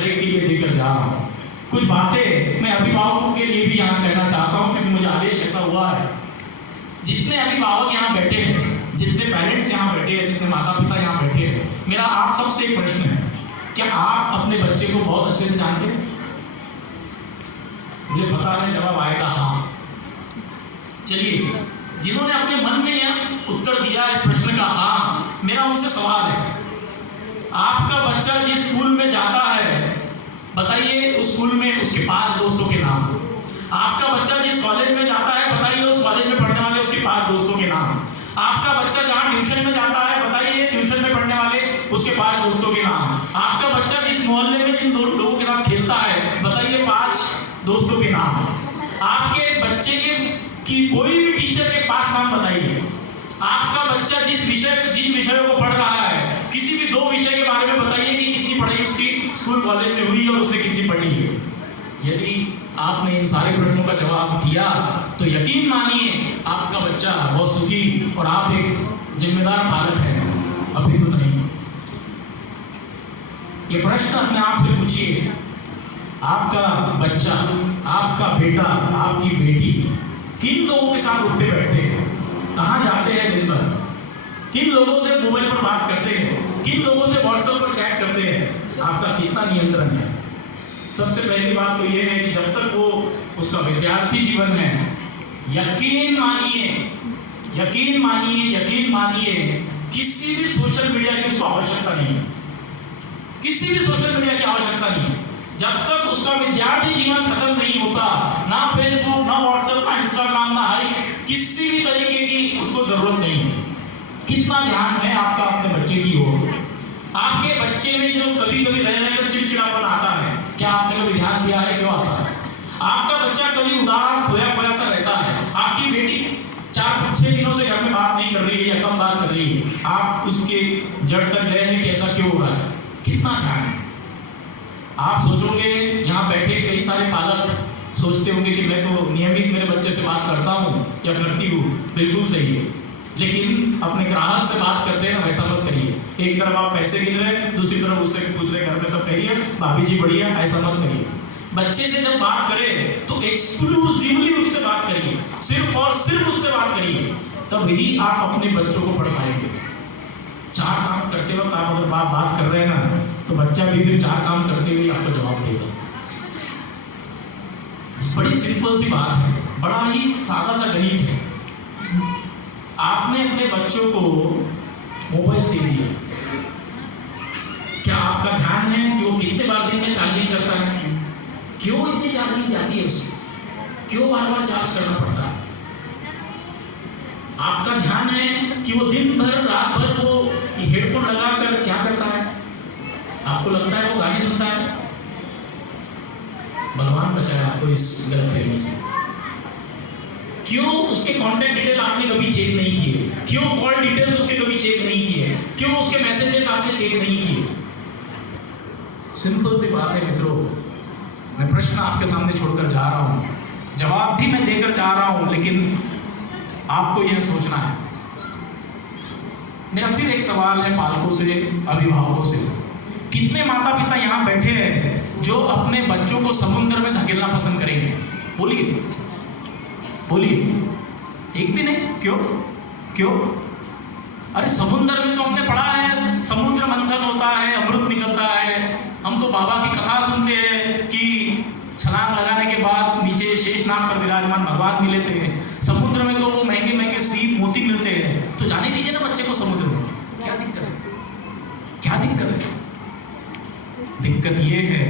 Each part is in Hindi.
हर एक के लिए देकर जा रहा हूँ। कुछ बातें मैं अभिभावकों के लिए भी यहाँ कहना चाहता हूँ, क्योंकि मुझे आदेश ऐसा हुआ है। जितने अभिभावक यहाँ बैठे हैं, जितने पेरेंट्स यहाँ बैठे हैं, जितने माता पिता यहाँ बैठे हैं, मेरा आप सबसे एक प्रश्न है, क्या आप अपने बच्चे को बहुत अच्छे से जानते हैं? मुझे पता है जवाब आएगा हाँ। चलिए, जिन्होंने अपने मन में यह उत्तर दिया इस प्रश्न का हाँ, मेरा उनसे सवाल है, आपका बच्चा जिस स्कूल में जाता है, बताइए उस स्कूल में उसके 5 दोस्तों के नाम। आपका बच्चा जिस कॉलेज में जाता है, बताइए उस कॉलेज में पढ़ने वाले उसके 5 दोस्तों के नाम। आपका बच्चा जहाँ ट्यूशन में जाता है, बताइए ट्यूशन में पढ़ने वाले उसके 5 दोस्तों के नाम। आपका बच्चा जिस मोहल्ले में जिन लोगों के साथ खेलता है, बताइए 5 दोस्तों के नाम। आपके बच्चे के की कोई भी टीचर के 5 नाम बताइए। आपका बच्चा जिन विषयों को पढ़ रहा है, किसी भी 2 विषय के बारे में बताइए कि कितनी पढ़ाई उसकी स्कूल कॉलेज में हुई और उसने कितनी पढ़ी है। यदि आपने इन सारे प्रश्नों का जवाब दिया तो यकीन मानिए आपका बच्चा बहुत सुखी और आप एक जिम्मेदार पालक हैं, अभी तो नहीं। ये प्रश्न अपने आप से पूछिए, आपका बच्चा, आपका बेटा, आपकी बेटी किन लोगों के साथ उठते बैठते हैं, कहाँ जाते हैं दिन भर, किन लोगों से मोबाइल पर बात करते हैं, किन लोगों से व्हाट्सएप पर चैट करते हैं, आपका कितना नियंत्रण है। सबसे पहली बात तो ये है कि जब तक वो उसका विद्यार्थी जीवन है, यकीन मानिए यकीन मानिए यकीन मानिए किसी भी सोशल मीडिया की उसको आवश्यकता नहीं है, किसी भी सोशल मीडिया की आवश्यकता नहीं है। जब तक उसका विद्यार्थी जीवन खत्म नहीं होता, ना फेसबुक, ना व्हाट्सएप, ना इंस्टाग्राम, ना किसी भी तरीके की उसको जरूरत नहीं है। कितना ध्यान है आपका अपने बच्चे की ओर? आपके बच्चे में जो कभी कभी रह रहकर चिड़चिड़ापन आता है, क्या आपने कभी ध्यान दिया है क्यों आता है? आपका बच्चा कभी उदास खोया खोया सा रहता है, आपकी बेटी 4-6 दिनों से घर में बात नहीं कर रही है या कम बात कर रही है, आप उसके जड़ तक गए हैं कि ऐसा क्यों हो रहा है? कितना ध्यान है? आप सोचोगे, यहाँ बैठे कई सारे पालक सोचते होंगे कि मैं तो नियमित मेरे बच्चे से बात करता हूँ या करती हूँ, बिल्कुल सही है, लेकिन अपने ग्राहक से बात करते हैं ना, वैसा मत करिए। एक तरफ आप पैसे गिन रहे, दूसरी तरफ उससे पूछ रहे घर में सब करिए, भाभी जी बढ़िया, ऐसा मत करिए। बच्चे से जब बात करें तो एक्सक्लूसिवली उससे बात करिए, सिर्फ और सिर्फ उससे बात करिए, तभी आप अपने बच्चों को पढ़ पाएंगे। 4 काम करते वक्त आप अगर बात कर रहे हैं ना, तो बच्चा भी फिर 4 काम करते हुए आपको जवाब देगा। बड़ी सिंपल सी बात है, बड़ा ही सादा सा गणित है। आपने अपने बच्चों को मोबाइल दे दिया, क्या आपका ध्यान है कि वो कितने बार दिन में चार्जिंग करता है? क्यों इतनी चार्जिंग जाती है उसकी? क्यों बार बार चार्ज करना पड़ता है? आपका ध्यान है कि वो दिन भर रात भर वो हेडफोन लगाकर क्या करता है? आपको लगता है वो गाने सुनता है? भगवान बचाए आपको इस गलतफहमी से। क्यों उसके कॉन्टैक्ट डिटेल आपने कभी चेक नहीं किए? क्यों कॉल डिटेल्स उसके कभी चेक नहीं किए? क्यों उसके मैसेजेस आपने चेक नहीं किए? सिंपल सी बात है मित्रों, मैं प्रश्न आपके सामने छोड़कर जा रहा हूं, जवाब भी मैं देकर जा रहा हूं, लेकिन आपको यह सोचना है। मेरा फिर एक सवाल है पालकों से, अभिभावकों से, कितने माता पिता यहाँ बैठे हैं जो अपने बच्चों को समुद्र में धकेलना पसंद करेंगे? बोलिए बोलिए। एक भी नहीं? क्यों क्यों? अरे समुद्र में तो हमने पढ़ा है, समुद्र मंथन होता है, अमृत निकलता है। हम तो बाबा की कथा सुनते हैं कि छलांग लगाने के बाद नीचे शेषनाग पर विराजमान भगवान मिले थे। समुद्र में तो वो महंगे महंगे सीप मोती मिलते हैं, तो जाने दीजिए ना बच्चे को समुद्र में। क्या दिक्कत है? क्या दिक्कत है? दिक्कत ये है,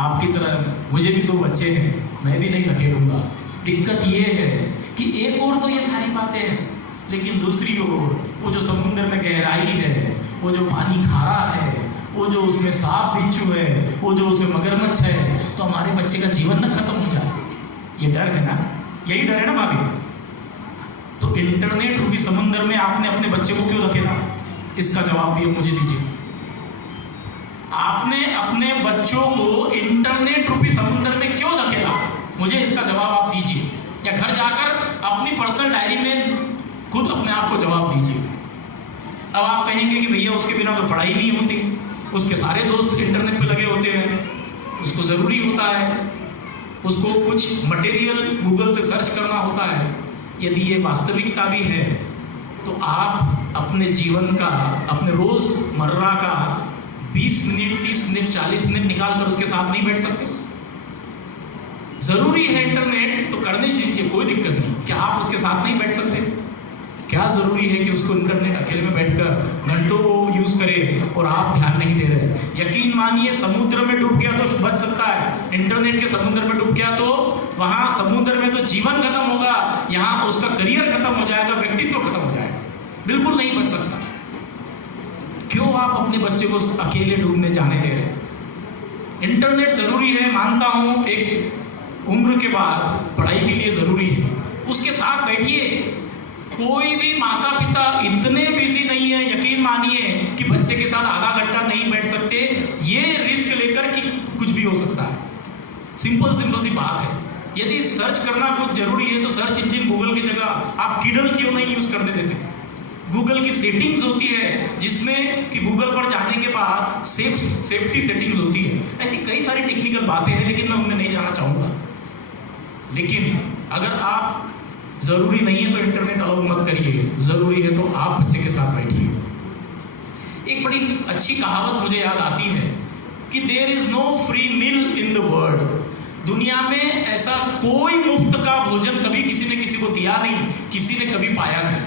आपकी तरह मुझे भी 2 बच्चे हैं, मैं भी नहीं धकेलूंगा। दिक्कत ये है कि एक और तो ये सारी बातें हैं, लेकिन दूसरी ओर वो जो समुद्र में गहराई है, वो जो पानी खारा है, वो जो उसमें सांप बिच्छू है, वो जो उसमें मगरमच्छ है, तो हमारे बच्चे का जीवन न खत्म हो जाए, ये डर है ना? यही डर है ना भाभी? तो इंटरनेट रूपी समुद्र में आपने अपने बच्चे को क्यों धकेला? इसका जवाब भी मुझे दीजिए। आपने अपने बच्चों को इंटरनेट रूपी समुद्र में क्यों धकेला? मुझे इसका जवाब आप दीजिए, या घर जाकर अपनी पर्सनल डायरी में खुद अपने आप को जवाब दीजिए। अब आप कहेंगे कि भैया उसके बिना तो पढ़ाई नहीं होती, उसके सारे दोस्त इंटरनेट पे लगे होते हैं, उसको ज़रूरी होता है, उसको कुछ मटेरियल गूगल से सर्च करना होता है। यदि ये वास्तविकता भी है तो आप अपने जीवन का, अपने रोज़मर्रा का 20 मिनट, 30 मिनट, 40 मिनट निकाल कर उसके साथ नहीं बैठ सकते? ज़रूरी है इंटरनेट तो करने दीजिए, कोई दिक्कत नहीं। क्या आप उसके साथ नहीं बैठ सकते? क्या ज़रूरी है कि उसको इंटरनेट अकेले में बैठकर घंटों वो यूज़ करे और आप ध्यान नहीं दे रहे? यकीन मानिए, समुद्र में डूब गया तो बच सकता है, इंटरनेट के समुद्र में डूब गया तो वहाँ समुद्र में तो जीवन खत्म होगा, यहाँ उसका करियर खत्म हो जाएगा, व्यक्तित्व खत्म हो जाएगा, बिल्कुल नहीं बच सकता। क्यों आप अपने बच्चे को अकेले डूबने जाने दे रहे? इंटरनेट ज़रूरी है, मानता हूँ, एक उम्र के बाद पढ़ाई के लिए ज़रूरी है, उसके साथ बैठिए। कोई भी माता पिता इतने बिजी नहीं है, यकीन मानिए, कि बच्चे के साथ आधा घंटा नहीं बैठ सकते, ये रिस्क लेकर कि कुछ भी हो सकता है। सिंपल सी बात है। यदि सर्च करना कुछ जरूरी है तो सर्च इंजन गूगल की जगह आप किडल क्यों नहीं यूज करने देते? गूगल की सेटिंग्स होती है जिसमें कि गूगल पर जाने के बाद सेफ्टी सेटिंग्स होती है। ऐसी कई सारी टेक्निकल बातें हैं, लेकिन मैं उनमें नहीं जाना चाहूँगा। लेकिन अगर आप ज़रूरी नहीं है तो इंटरनेट अलाउ मत करिए, ज़रूरी है तो आप बच्चे के साथ बैठिए। एक बड़ी अच्छी कहावत मुझे याद आती है कि there is no free meal in the world. दुनिया में ऐसा कोई मुफ्त का भोजन कभी किसी ने किसी को दिया नहीं, किसी ने कभी पाया नहीं।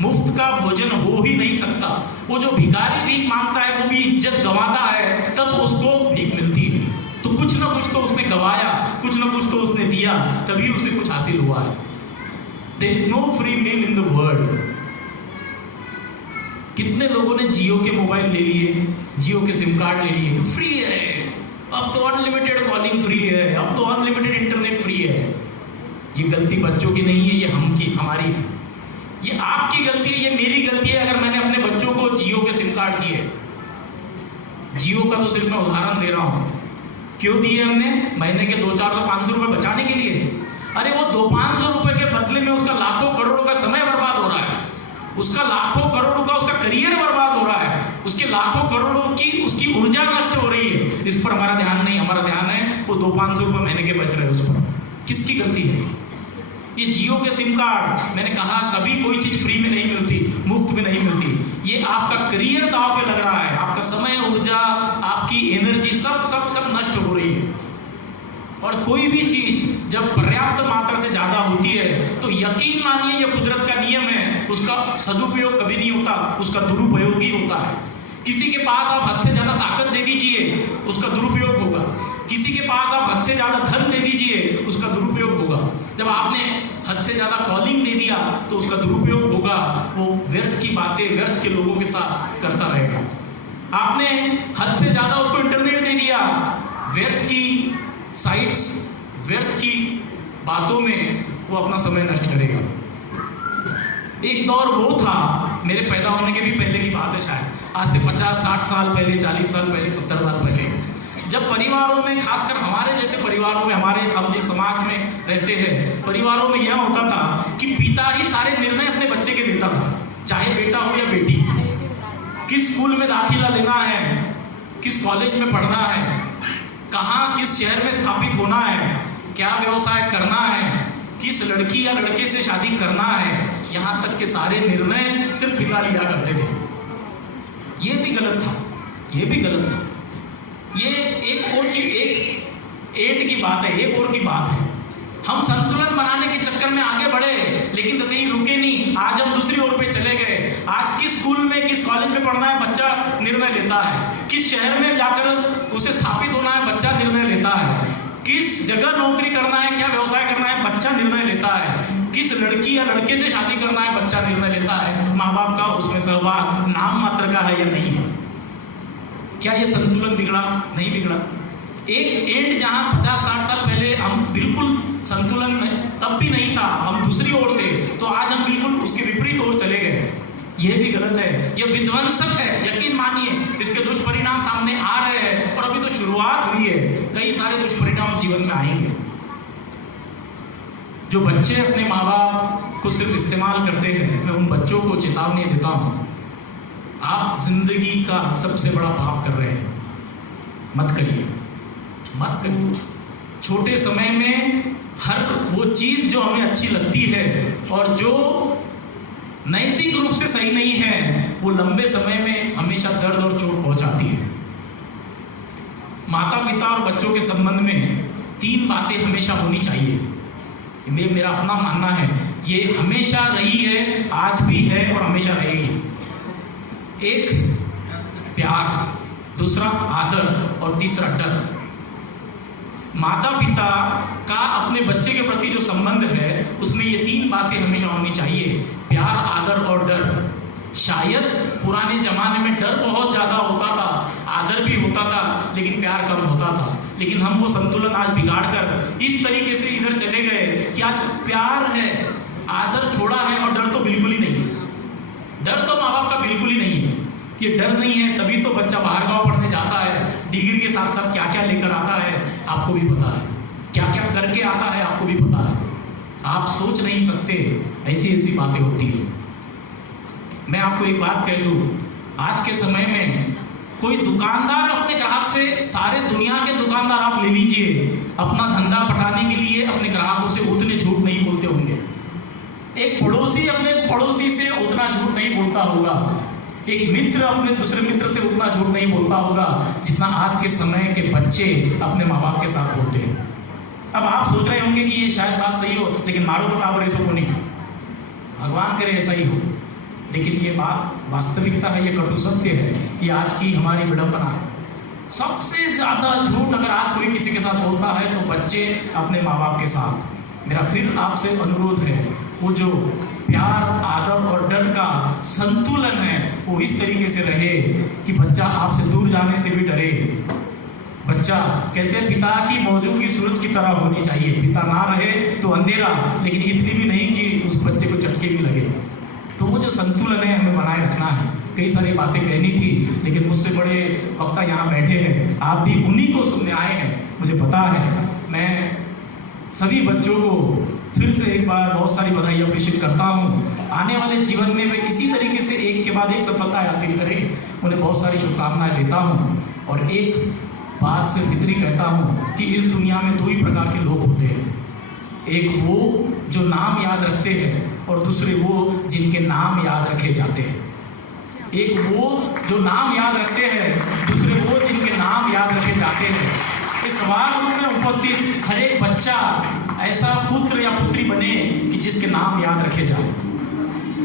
मुफ्त का भोजन हो ही नहीं सकता। वो जो भिखारी भीख मांगता है वो भी इज्जत गंवाता है, तब उसको भीख मिलती है। तो कुछ ना कुछ तो उसने गंवाया, कुछ ना कुछ तो उसने दिया, तभी उसे कुछ हासिल हुआ है। There is no free meal in the world। कितने लोगों ने जियो के मोबाइल ले लिए, जियो के सिम कार्ड ले लिए, फ्री है, अब तो अनलिमिटेड कॉलिंग फ्री है, अब तो अनलिमिटेड इंटरनेट फ्री है। ये गलती बच्चों की नहीं है, ये हमारी है, ये आपकी गलती है, ये मेरी गलती है अगर मैंने अपने बच्चों को जियो के सिम कार्ड दिए। जियो का तो सिर्फ मैं उदाहरण दे रहा हूँ। क्यों दिए हमने? महीने के 200-400-500 रुपए बचाने के लिए। अरे वो 200-500 रुपए के बदले में उसका लाखों करोड़ों का समय बर्बाद हो रहा है, उसका लाखों करोड़ों का उसका करियर बर्बाद हो रहा है, उसके लाखों करोड़ों की उसकी ऊर्जा नष्ट हो रही है। इस पर हमारा ध्यान नहीं, हमारा ध्यान है वो 200-500 रुपए महीने के बच रहे हैं, उस पर किसकी गलती है? ये जियो के सिम कार्ड, मैंने कहा कभी कोई चीज फ्री में नहीं मिलती, मुफ्त में नहीं मिलती। ये आपका करियर दांव पे लग रहा है, आपका समय, ऊर्जा, आपकी एनर्जी सब नष्ट हो रही है। और कोई भी चीज जब पर्याप्त मात्रा से ज्यादा होती है तो यकीन मानिए ये कुदरत का नियम है, उसका सदुपयोग कभी नहीं होता, उसका दुरुपयोग ही होता है। किसी के पास आप हद से ज्यादा ताकत दे दीजिए, उसका दुरुपयोग होगा। किसी के पास आप हद से ज्यादा धन दे दीजिए, उसका दुरुपयोग होगा। जब आपने हद से ज्यादा कॉलिंग दे दिया तो उसका दुरुपयोग होगा, वो व्यर्थ की बातें व्यर्थ के लोगों के साथ करता रहेगा। आपने हद से ज्यादा उसको इंटरनेट दे दिया, व्यर्थ की साइट्स, व्यर्थ की बातों में वो अपना समय नष्ट करेगा। एक दौर वो था, मेरे पैदा होने के भी पहले की बात है, शायद आज से 50-60 साल पहले, 40 साल पहले, 70 साल पहले, जब परिवारों में, खासकर हमारे जैसे परिवारों में, हमारे हम जिस समाज में रहते हैं, परिवारों में यह होता था कि पिता ही सारे निर्णय अपने बच्चे के लेता था, चाहे बेटा हो या बेटी। किस स्कूल में दाखिला लेना है, किस कॉलेज में पढ़ना है, कहाँ किस शहर में स्थापित होना है, क्या व्यवसाय करना है, किस लड़की या लड़के से शादी करना है, यहाँ तक के सारे निर्णय सिर्फ पिता लिया करते थे। ये भी गलत था, ये भी गलत था। ये एक एंड की बात है, एक और की बात है। हम संतुलन बनाने के चक्कर में आगे बढ़े, लेकिन तो कहीं रुके नहीं। आज हम दूसरी ओर पे चले गए। आज किस स्कूल में, किस कॉलेज में पढ़ना है, बच्चा निर्णय लेता है। किस शहर में जाकर उसे स्थापित होना है, बच्चा निर्णय लेता है। किस जगह नौकरी करना है, क्या व्यवसाय करना है, बच्चा निर्णय लेता है। किस लड़की या लड़के से शादी करना है, बच्चा निर्णय लेता है। माँ बाप का उसमें सहभाग नाम मात्र का है या नहीं है। क्या ये संतुलन बिगड़ा? नहीं बिगड़ा। एक एंड जहां 50-60 साल पहले हम बिल्कुल संतुलन तब भी नहीं था, हम दूसरी ओर थे, तो आज हम बिल्कुल उसके विपरीत ओर चले गए। यह भी गलत है, यह विध्वंसक है। यकीन मानिए इसके दुष्परिणाम सामने आ रहे हैं, और अभी तो शुरुआत हुई है। कई सारे दुष्परिणाम जीवन में आएंगे। जो बच्चे अपने माँ बाप को सिर्फ इस्तेमाल करते हैं, मैं उन बच्चों को चेतावनी देता हूँ, आप जिंदगी का सबसे बड़ा पाप कर रहे हैं, मत करिए। मत करिए। छोटे समय में हर वो चीज जो हमें अच्छी लगती है और जो नैतिक रूप से सही नहीं है, वो लंबे समय में हमेशा दर्द और चोट पहुंचाती है। माता पिता और बच्चों के संबंध में 3 बातें हमेशा होनी चाहिए। ये मेरा अपना मानना है, ये हमेशा रही है, आज भी है और हमेशा रहेगी। एक प्यार, दूसरा आदर और तीसरा डर। माता पिता का अपने बच्चे के प्रति जो संबंध है उसमें ये 3 बातें हमेशा होनी चाहिए, प्यार, आदर और डर। शायद पुराने जमाने में डर बहुत ज़्यादा होता था, आदर भी होता था, लेकिन प्यार कम होता था। लेकिन हम वो संतुलन आज बिगाड़ कर इस तरीके से इधर चले गए कि आज प्यार है, आदर थोड़ा है और डर तो बिल्कुल ही नहीं है। डर तो माँ बाप का बिल्कुल ही नहीं है। कि डर नहीं है तभी तो बच्चा बाहर गाँव पढ़ने जाता है, डिग्री के साथ साथ क्या क्या लेकर आता है आपको भी पता है, क्या क्या करके आता है आपको भी पता है। आप सोच नहीं सकते, ऐसी ऐसी बातें होती है। मैं आपको एक बात कह दूँ, आज के समय में कोई दुकानदार अपने ग्राहक से, सारे दुनिया के दुकानदार आप ले लीजिए, अपना धंधा बढ़ाने के लिए अपने ग्राहकों से उतने झूठ नहीं बोलते होंगे। एक पड़ोसी अपने पड़ोसी से उतना झूठ नहीं बोलता होगा, एक मित्र अपने दूसरे मित्र से उतना झूठ नहीं बोलता होगा जितना आज के समय के बच्चे अपने माँ बाप के साथ बोलते हैं। अब आप सोच रहे होंगे कि ये शायद बात सही हो, लेकिन मारो तो टावर इसको नहीं, भगवान करे ऐसा ही हो। लेकिन ये बात वास्तविकता है, ये कटु सत्य है, ये आज की हमारी विडंबना है। सबसे ज़्यादा झूठ अगर आज कोई किसी के साथ बोलता है तो बच्चे अपने माँ बाप के साथ। मेरा फिर आपसे अनुरोध है, वो जो प्यार, आदर और डर का संतुलन है वो इस तरीके से रहे कि बच्चा आपसे दूर जाने से भी डरे। बच्चा, कहते हैं पिता की मौजूदगी सूरज की तरह होनी चाहिए, पिता ना रहे तो अंधेरा, लेकिन इतनी भी नहीं कि उस बच्चे को चटके भी लगे। तो वो जो संतुलन है हमें बनाए रखना है। कई सारी बातें कहनी थी, लेकिन मुझसे बड़े वक्ता यहाँ बैठे हैं, आप भी उन्हीं को सुनने आए हैं, मुझे पता है। मैं सभी बच्चों को फिर से एक बार बहुत सारी बधाई अप्रिशिएट करता हूँ। आने वाले जीवन में वे इसी तरीके से एक के बाद एक सफलता हासिल करें, उन्हें बहुत सारी शुभकामनाएं देता हूँ। और एक बात सिर्फ इतनी कहता हूँ कि इस दुनिया में 2 ही प्रकार के लोग होते हैं, एक वो जो नाम याद रखते हैं और दूसरे वो जिनके नाम याद रखे जाते हैं। एक वो जो नाम याद रखते हैं, दूसरे वो जिनके नाम याद रखे जाते हैं। इस सभागृह में उपस्थित हर एक बच्चा ऐसा पुत्र या पुत्री बने कि जिसके नाम याद रखे जाए।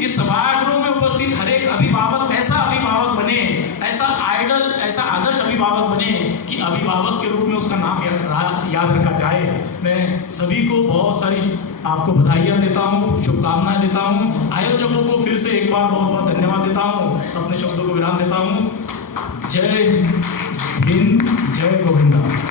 इस सभागृह में उपस्थित हर एक अभिभावक ऐसा अभिभावक बने, ऐसा आइडल, ऐसा आदर्श अभिभावक बने कि अभिभावक के रूप में उसका नाम याद रखा जाए। मैं सभी को बहुत सारी आपको बधाइयाँ देता हूँ, शुभकामनाएं देता हूँ। आयोजकों को फिर से एक बार बहुत बहुत धन्यवाद देता हूँ, अपने शब्दों को विराम देता हूँ। जय हिंद, जय गोविंदा।